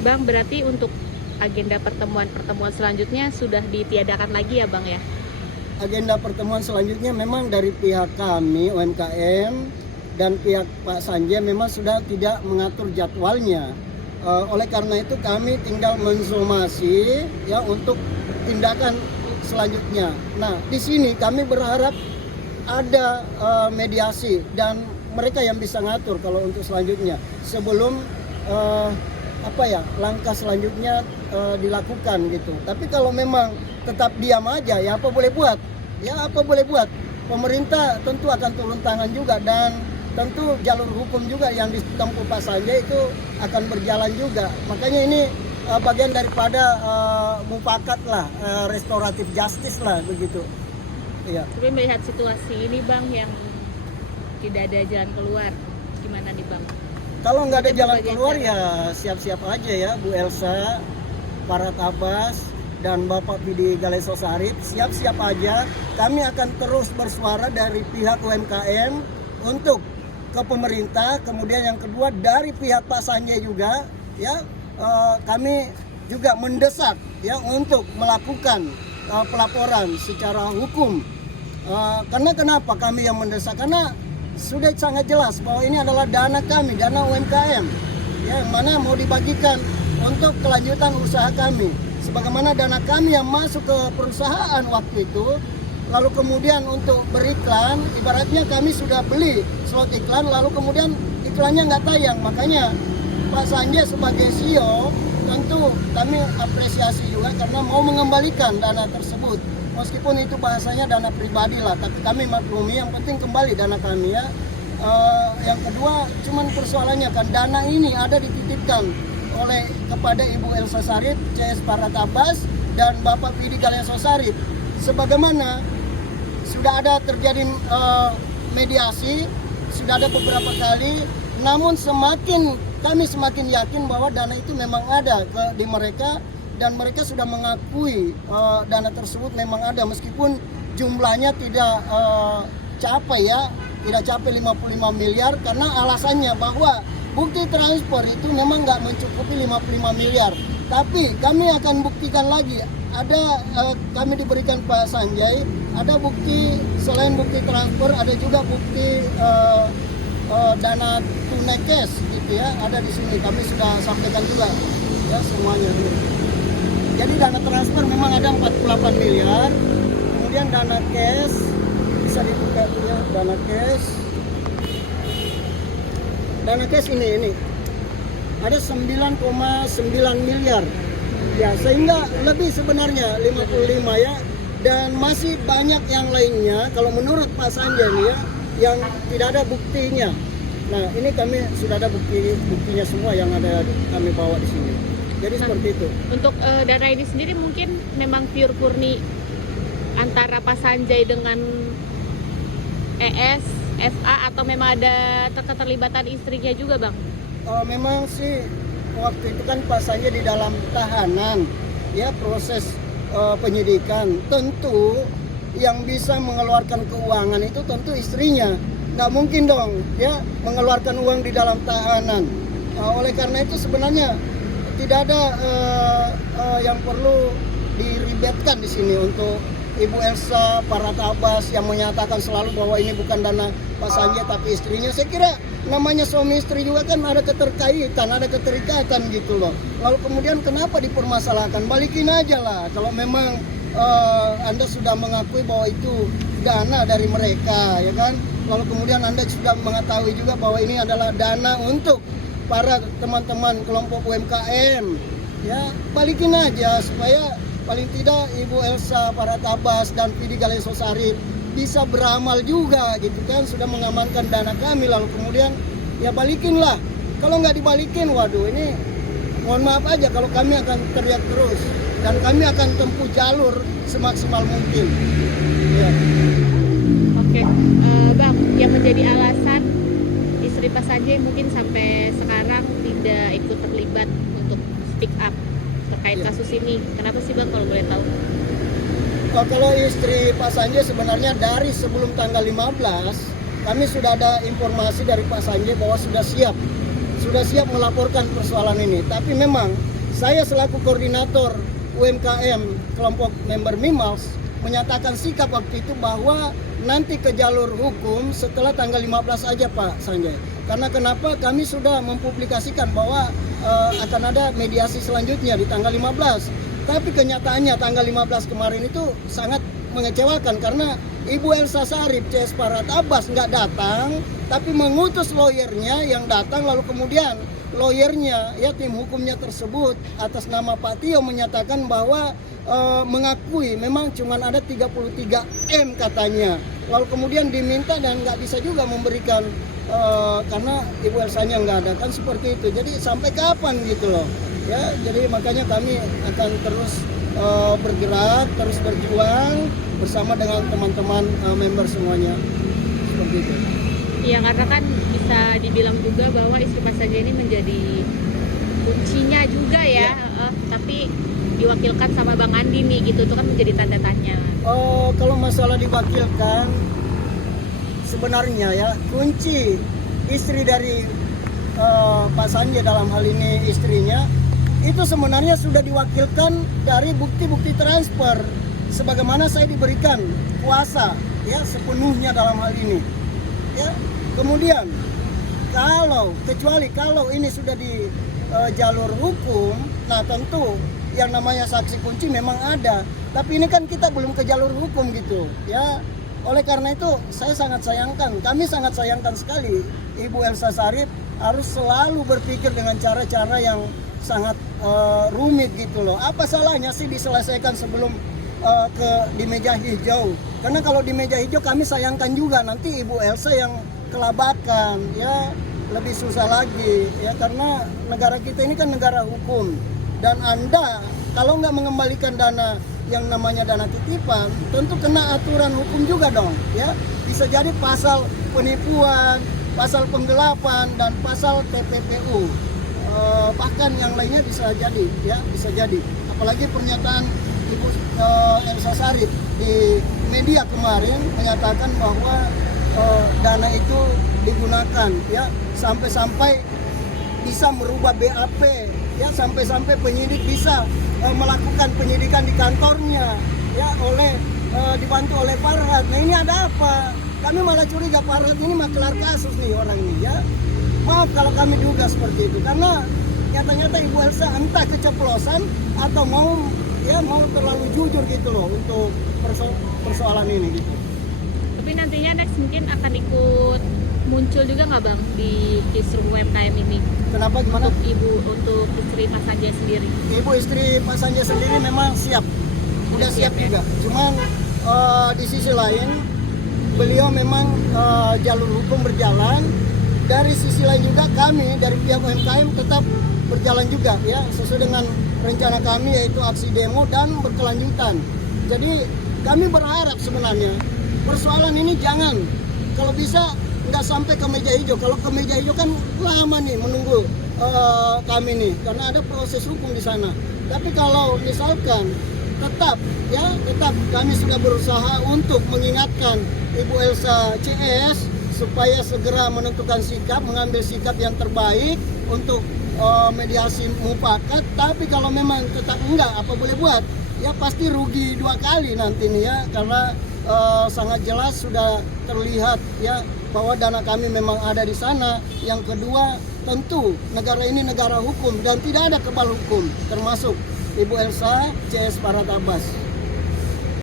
Bang, berarti untuk agenda pertemuan-pertemuan selanjutnya sudah ditiadakan lagi ya Bang ya? Agenda pertemuan selanjutnya memang dari pihak kami UMKM dan pihak Pak Sanjay memang sudah tidak mengatur jadwalnya. Oleh karena itu kami tinggal mensomasi ya untuk tindakan selanjutnya. Nah, di sini kami berharap ada mediasi dan mereka yang bisa ngatur kalau untuk selanjutnya sebelum langkah selanjutnya dilakukan gitu. Tapi kalau memang tetap diam aja ya apa boleh buat? Ya apa boleh buat? Pemerintah tentu akan turun tangan juga dan tentu jalur hukum juga yang ditempuh Pak Sanjay itu akan berjalan juga. Makanya ini bagian daripada mufakat lah, restoratif justice lah begitu. Iya. Tapi melihat situasi ini Bang yang tidak ada jalan keluar, gimana nih Bang? Kalau nggak ada jalan keluar ya siap-siap aja ya Bu Elsa, para Tabas, dan Bapak Pidi Galeso Sarip, siap-siap aja. Kami akan terus bersuara dari pihak UMKM untuk ke pemerintah, kemudian yang kedua dari pihak Pak Sanjay juga, ya kami juga mendesak ya untuk melakukan pelaporan secara hukum. Karena kenapa kami yang mendesak? Karena sudah sangat jelas bahwa ini adalah dana kami, dana UMKM, ya, yang mana mau dibagikan untuk kelanjutan usaha kami. Sebagaimana dana kami yang masuk ke perusahaan waktu itu, lalu kemudian untuk beriklan, ibaratnya kami sudah beli slot iklan, lalu kemudian iklannya nggak tayang. Makanya Pak Sanjay sebagai CEO, tentu kami apresiasi juga karena mau mengembalikan dana tersebut. Meskipun itu bahasanya dana pribadi lah, tapi kami maklumi yang penting kembali dana kami ya. Yang kedua, cuman persoalannya kan dana ini ada dititipkan oleh kepada Ibu Elsa Sarip, CS Paratabas, dan Bapak Pidi Galeso Sarip. Sebagaimana sudah ada terjadi mediasi, sudah ada beberapa kali, namun kami semakin yakin bahwa dana itu memang ada di mereka. Dan mereka sudah mengakui dana tersebut memang ada meskipun jumlahnya tidak tidak capai 55 miliar karena alasannya bahwa bukti transfer itu memang nggak mencukupi 55 miliar. Tapi kami akan buktikan lagi, kami diberikan Pak Sanjay, ada bukti selain bukti transfer, ada juga bukti dana tunai cash gitu ya, ada di sini. Kami sudah sampaikan juga ya semuanya. Jadi dana transfer memang ada 48 miliar, kemudian dana cash, bisa dibuka ya, dana cash ini, ada 9,9 miliar, ya sehingga lebih sebenarnya 55 ya, dan masih banyak yang lainnya kalau menurut Pak Sanjay nih ya, yang tidak ada buktinya. Nah ini kami sudah ada buktinya semua yang ada kami bawa di sini. Jadi seperti itu. Untuk dana ini sendiri mungkin memang pure murni antara Pak Sanjay dengan ES, SA atau memang ada keterlibatan istrinya juga Bang? Memang sih waktu itu kan Pak Sanjay di dalam tahanan, ya proses penyidikan. Tentu yang bisa mengeluarkan keuangan itu tentu istrinya. Nggak mungkin dong ya mengeluarkan uang di dalam tahanan. Oleh karena itu sebenarnya tidak ada yang perlu diribetkan di sini untuk Ibu Elsa Paratabas yang menyatakan selalu bahwa ini bukan dana Pak Sanjay tapi istrinya. Saya kira namanya suami istri juga kan ada keterkaitan, ada keterikatan gitu loh. Lalu kemudian kenapa dipermasalahkan? Balikin aja lah kalau memang Anda sudah mengakui bahwa itu dana dari mereka ya kan. Lalu kemudian Anda sudah mengetahui juga bahwa ini adalah dana untuk para teman-teman kelompok UMKM, ya balikin aja supaya paling tidak Ibu Elsa Paratabas dan Pidi Galeso Sarip bisa beramal juga gitu kan, sudah mengamankan dana kami lalu kemudian ya balikin lah. Kalau nggak dibalikin, waduh ini mohon maaf aja kalau kami akan teriak terus dan kami akan tempuh jalur semaksimal mungkin. Ya. Oke, Bang, yang menjadi alasan istri Pak Sanjay mungkin sampai sekarang tidak ikut terlibat untuk speak up terkait kasus ini. Kenapa sih Bang kalau boleh tahu? Kalau istri Pak Sanjay sebenarnya dari sebelum tanggal 15 kami sudah ada informasi dari Pak Sanjay bahwa sudah sudah siap melaporkan persoalan ini. Tapi memang saya selaku koordinator UMKM kelompok member Mimals menyatakan sikap waktu itu bahwa nanti ke jalur hukum setelah tanggal 15 aja Pak Sanjay. Karena kenapa kami sudah mempublikasikan bahwa akan ada mediasi selanjutnya di tanggal 15. Tapi kenyataannya tanggal 15 kemarin itu sangat mengecewakan karena Ibu Elsa Sarip CS Farhat Abbas nggak datang, tapi mengutus lawyernya yang datang, lalu kemudian lawyernya ya tim hukumnya tersebut atas nama Pak Tio menyatakan bahwa mengakui memang cuma ada 33 M katanya, lalu kemudian diminta dan nggak bisa juga memberikan karena Ibu Elsanya nggak ada, kan seperti itu. Jadi sampai kapan gitu loh ya, jadi makanya kami akan terus bergerak, terus berjuang bersama dengan teman-teman member semuanya seperti itu. Iya, karena kan bisa dibilang juga bahwa istri Pak Sanjay ini menjadi kuncinya juga ya, tapi diwakilkan sama Bang Andi nih gitu, itu kan menjadi tanda tanya. Kalau masalah diwakilkan, sebenarnya ya kunci istri dari Pak Sanjay dalam hal ini istrinya itu sebenarnya sudah diwakilkan dari bukti-bukti transfer, sebagaimana saya diberikan kuasa ya sepenuhnya dalam hal ini ya. Kemudian kecuali kalau ini sudah di jalur hukum, nah tentu yang namanya saksi kunci memang ada, tapi ini kan kita belum ke jalur hukum gitu ya. Oleh karena itu saya sangat sayangkan, kami sangat sayangkan sekali Ibu Elsa Sarip harus selalu berpikir dengan cara-cara yang sangat rumit gitu loh. Apa salahnya sih diselesaikan sebelum di meja hijau? Karena kalau di meja hijau kami sayangkan juga nanti Ibu Elsa yang kelabakan ya, lebih susah lagi ya, karena negara kita ini kan negara hukum, dan Anda kalau nggak mengembalikan dana yang namanya dana titipan tentu kena aturan hukum juga dong ya. Bisa jadi pasal penipuan, pasal penggelapan, dan pasal TPPU, bahkan yang lainnya bisa jadi ya, bisa jadi. Apalagi pernyataan Ibu Elsa Sarip di media kemarin menyatakan bahwa dana itu digunakan ya sampai-sampai bisa merubah BAP ya, sampai-sampai penyidik bisa melakukan penyidikan di kantornya ya dibantu oleh Farhat. Nah ini ada apa? Kami malah curiga Farhat ini makelar kasus nih orang ini ya. Maaf kalau kami duga seperti itu, karena nyata-nyata Ibu Elsa entah keceplosan atau mau terlalu jujur gitu loh untuk persoalan ini gitu. Tapi nantinya next mungkin akan ikut muncul juga nggak Bang di kisruh UMKM ini? Kenapa, gimana? Untuk istri Pak Sanjay sendiri. Ibu istri Pak Sanjay sendiri memang siap, udah siap juga. Cuman di sisi lain beliau memang jalur hukum berjalan. Dari sisi lain juga kami dari pihak UMKM tetap berjalan juga ya, sesuai dengan rencana kami yaitu aksi demo dan berkelanjutan. Jadi kami berharap sebenarnya persoalan ini jangan, kalau bisa nggak sampai ke meja hijau. Kalau ke meja hijau kan lama nih menunggu kami nih, karena ada proses hukum di sana. Tapi kalau misalkan tetap kami sudah berusaha untuk mengingatkan Ibu Elsa CS supaya segera menentukan sikap, mengambil sikap yang terbaik untuk mediasi mufakat. Tapi kalau memang tetap enggak, apa boleh buat? Ya pasti rugi dua kali nanti nih ya, karena sangat jelas sudah terlihat ya bahwa dana kami memang ada di sana. Yang kedua, tentu negara ini negara hukum dan tidak ada kebal hukum, termasuk Ibu Elsa CS Farhat Abbas.